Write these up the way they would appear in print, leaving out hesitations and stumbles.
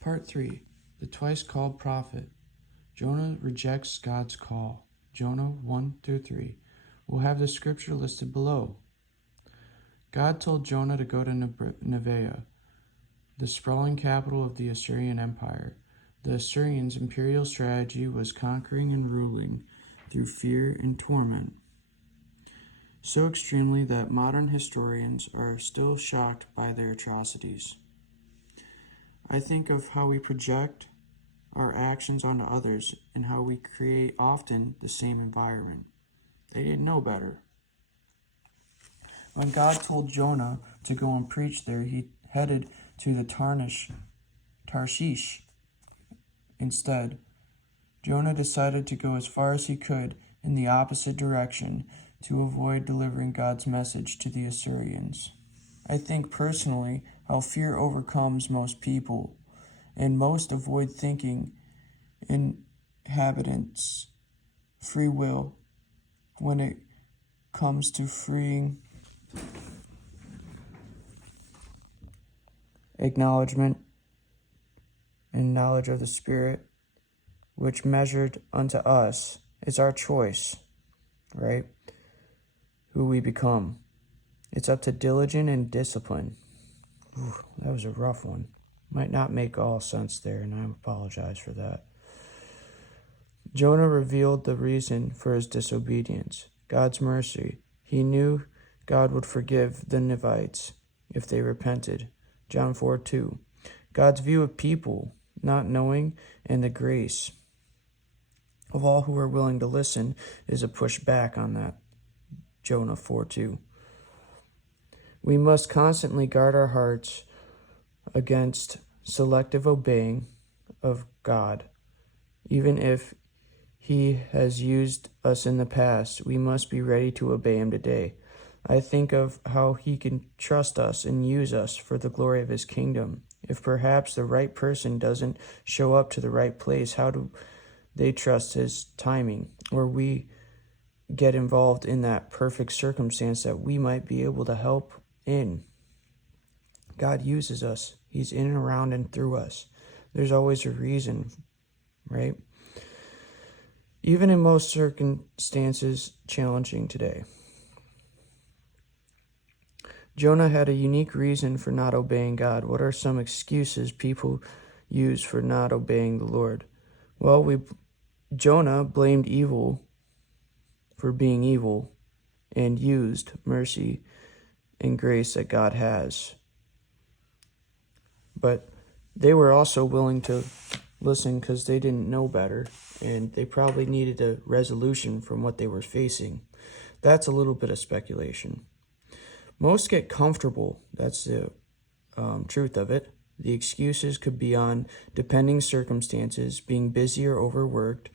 Part 3. The twice called prophet. Jonah rejects God's call. Jonah 1-3. We'll have the scripture listed below. God told Jonah to go to Nineveh, the sprawling capital of the Assyrian Empire. The Assyrians' imperial strategy was conquering and ruling through fear and torment, so extremely that modern historians are still shocked by their atrocities. I think of how we project our actions onto others and how we create often the same environment. They didn't know better. When God told Jonah to go and preach there, he headed to the Tarshish instead. Jonah decided to go as far as he could in the opposite direction to avoid delivering God's message to the Assyrians. I think personally how fear overcomes most people, and most avoid thinking inhabitants' free will when it comes to freeing acknowledgement and knowledge of the Spirit, which measured unto us is our choice, right? Who we become. It's up to diligence and discipline. Ooh, that was a rough one. Might not make all sense there, and I apologize for that. Jonah revealed the reason for his disobedience, God's mercy. He knew God would forgive the Ninevites if they repented. John 4:2. God's view of people, not knowing, and the grace of all who are willing to listen is a push back on that. Jonah 4:2. We must constantly guard our hearts against selective obeying of God. Even if He has used us in the past, we must be ready to obey Him today. I think of how He can trust us and use us for the glory of His kingdom. If perhaps the right person doesn't show up to the right place, how do they trust His timing? Or we get involved in that perfect circumstance that we might be able to help in. God uses us. He's in and around and through us. There's always a reason, right? Even in most circumstances challenging today. Jonah had a unique reason for not obeying God. What are some excuses people use for not obeying the Lord? Well, Jonah blamed evil for being evil and used mercy and grace that God has. But they were also willing to listen because they didn't know better, and they probably needed a resolution from what they were facing. That's a little bit of speculation. Most get comfortable. That's the truth of it. The excuses could be on depending circumstances, being busy or overworked,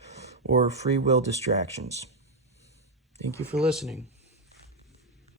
or free will distractions. Thank you for listening.